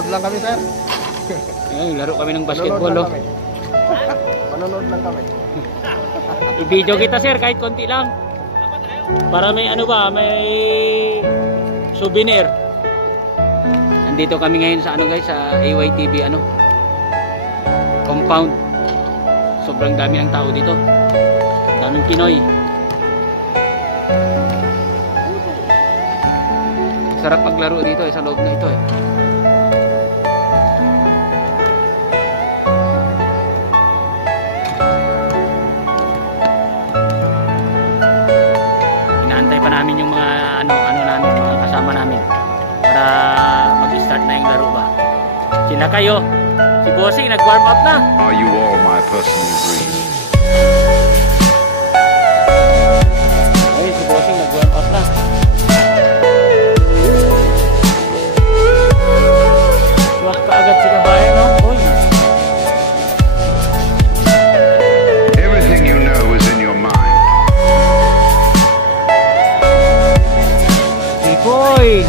Manonood lang kami, sir. Ayun, laro kami ng basketball, oh. Manonood lang kami. I-video kita, sir, kahit konti lang. Para may ano ba, may souvenir. Nandito kami ngayon sa ano guys, sa AYTV ano. Compound. Sobrang dami ng tao dito. Daming Pinoy. Sarap maglaro dito sa loob na ito eh. Inaantay pa namin yung mga ano namin, mga kasama namin para mag-start na yung laro ba. Sila kayo. Si Bossing nag-warm up na. Are you all my personal dreams? Ay, si Bossing nag-warm up na. Wah, kaagad si Kabayan, no? Uy. Everything you know is in your mind. 3 points.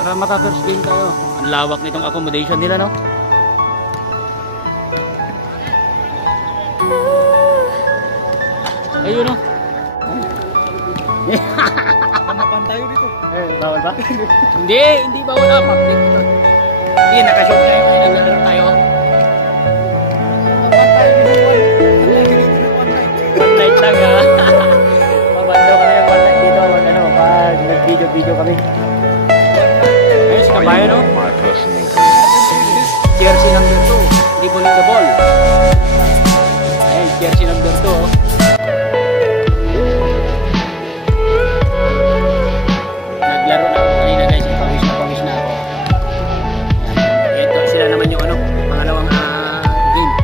Para maka-first game tayo. Ang lawak nitong accommodation nila, no? Ayun, no? Panapan tayo dito. Bawal ba? Hindi bawal apak. Hindi, nakashort na yung naglalaro tayo. One night lang, ha? Mabando kami ng one night dito. Pag nag-video kami. Ayun, si Kabayan, no? My personal dreams. Jersey number 2. Dribbling the ball. Ayun, jersey number 2, oh. Naglaro na ako kanina, guys. Pawis na ako. Ayan. Ito, sila naman yung ano, pangalawang game.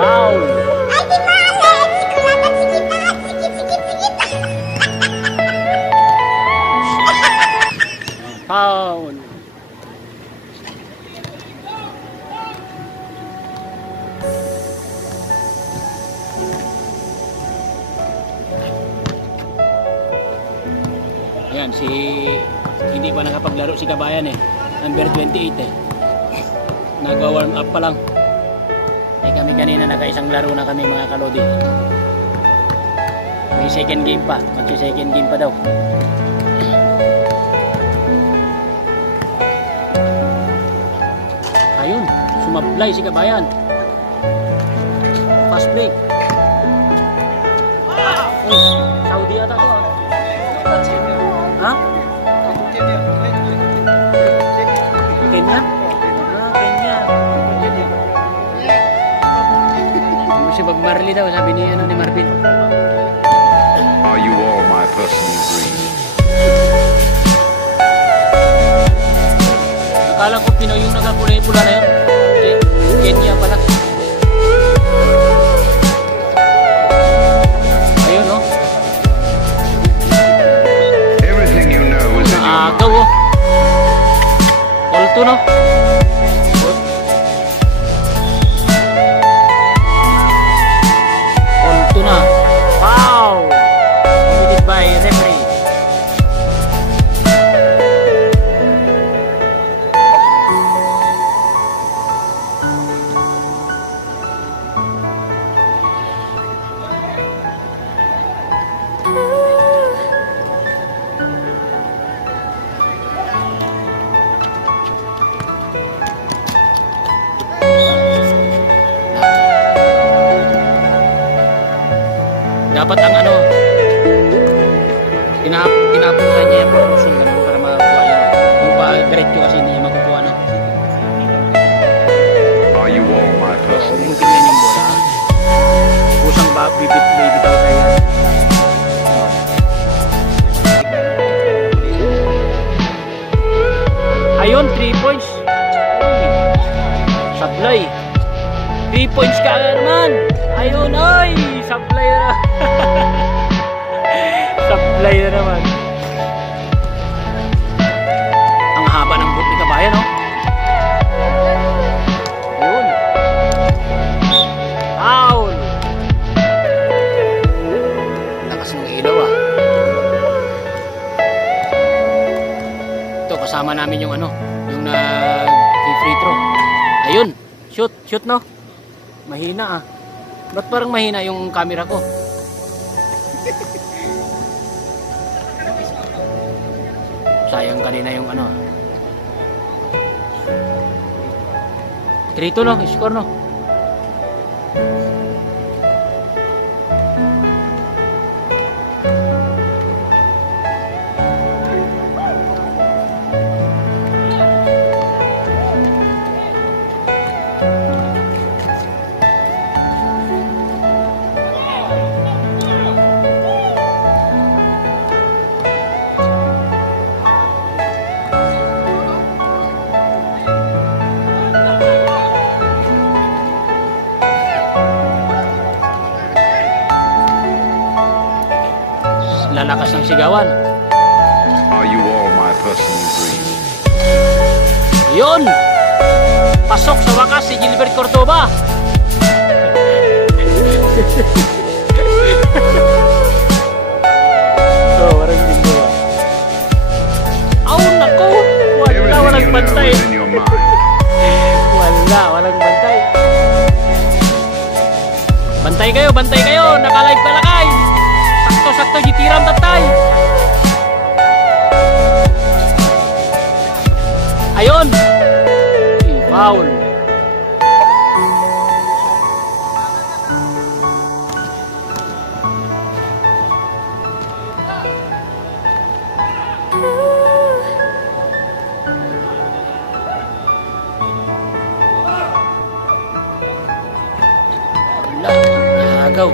Foul. Foul. Ayan, hindi pa nakapaglaro si Kabayan eh. Number 28 eh. Nagwa-warm up pa lang. Eh kami kanina naka-isang laro na kami mga kalodi. May second game pa. Magsi-second game pa daw. Ayun, sumablay si Kabayan. Fast break. Uy, Saudi ata to ah. Ha? Kenya? Kenya. Si Bob Marley daw, sabi ni Marvin. Are you all my personal dreams? Akala ko Pinoy yung nakakulay pula na yun. Kenya pala. Ayun, no? Everything you know is in your mind. Agaw, oh. All 2, no? Na. Wow! Committed by referee. Dapat ang ano, tinapunta niya yung promotion ganun para makakuha yun. Kung pa diretso kasi hindi niya makukuha, no? Are you all my personal Kung dreams? tingnan yung bola, kusang bibitaw tayo. Ayun, 3 points. points ka naman. Ayun, ay, supply na. Supply na naman. Ang haba ng boot ni Kabayan, no? Ayun. Foul. Lakas ng ilaw, ah. Ito, kasama namin yung ano, yung free throw. Ayun, shoot, no? Mahina, ah. Ba't parang mahina yung camera ko? Sayang kanina yung ano. 3-2 no, score no. Lalakas ng sigawan. Are you all my personal dream? Yun! Pasok sa wakas si Gilbert Cordoba. Oh, walang lindo. Oh, naku! Walang bantay. Walang bantay. Bantay kayo. Naka-live ka lakay. Sakto gitiram tatay. Ayun. Foul. Wala. Nagaw.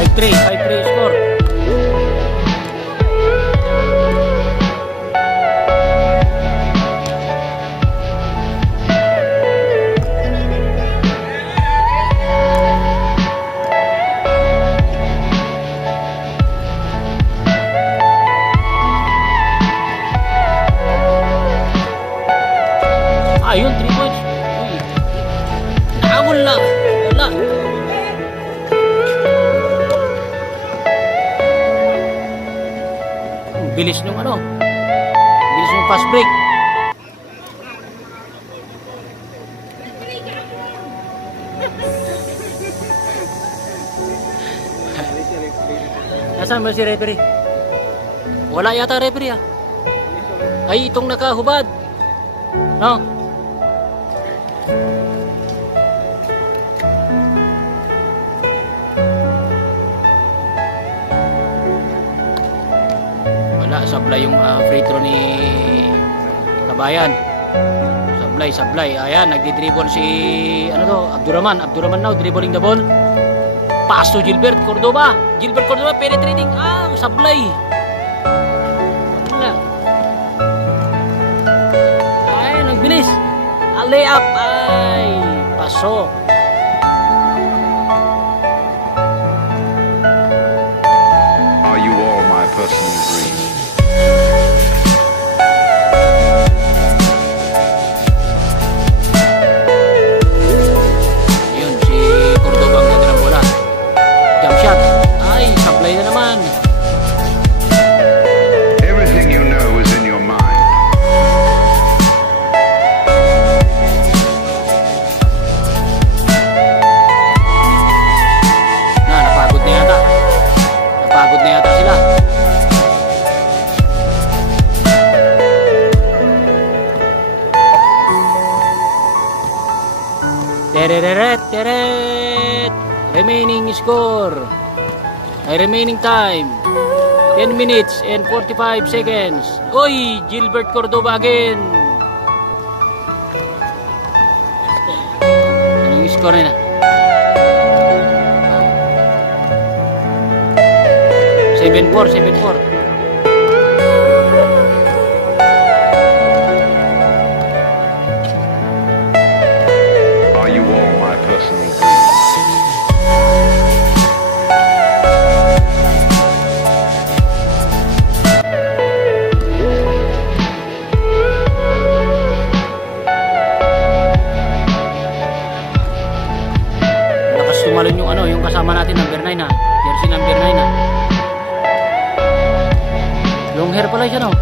Five three score. Ayun, 3 points. Wala. Bilis nung fast break. Nasaan ba si referee? Wala yata referee, ah. Ay, itong nakahubad. No? Sablay yung free throw ni Kabayan. Sablay. Ayan, nagdi-dribble si Abdurrahman now dribbling the ball. Pass to Gilbert Cordoba penetrating. Sablay. Wala. Ay, nagbilis. Layup. Ay, pasok. Are you all my personal dream? Teret. Remaining score. Ay, remaining time. 10 minutes and 45 seconds. Oy, Gilbert Cordoba again. Anong score na? 7-4, 7-4. Are you all my personal dreams? Lakas tumalon yung ano, yung kasama natin number 9 ha. Jersey number 9 ha. Long hair pala siya no.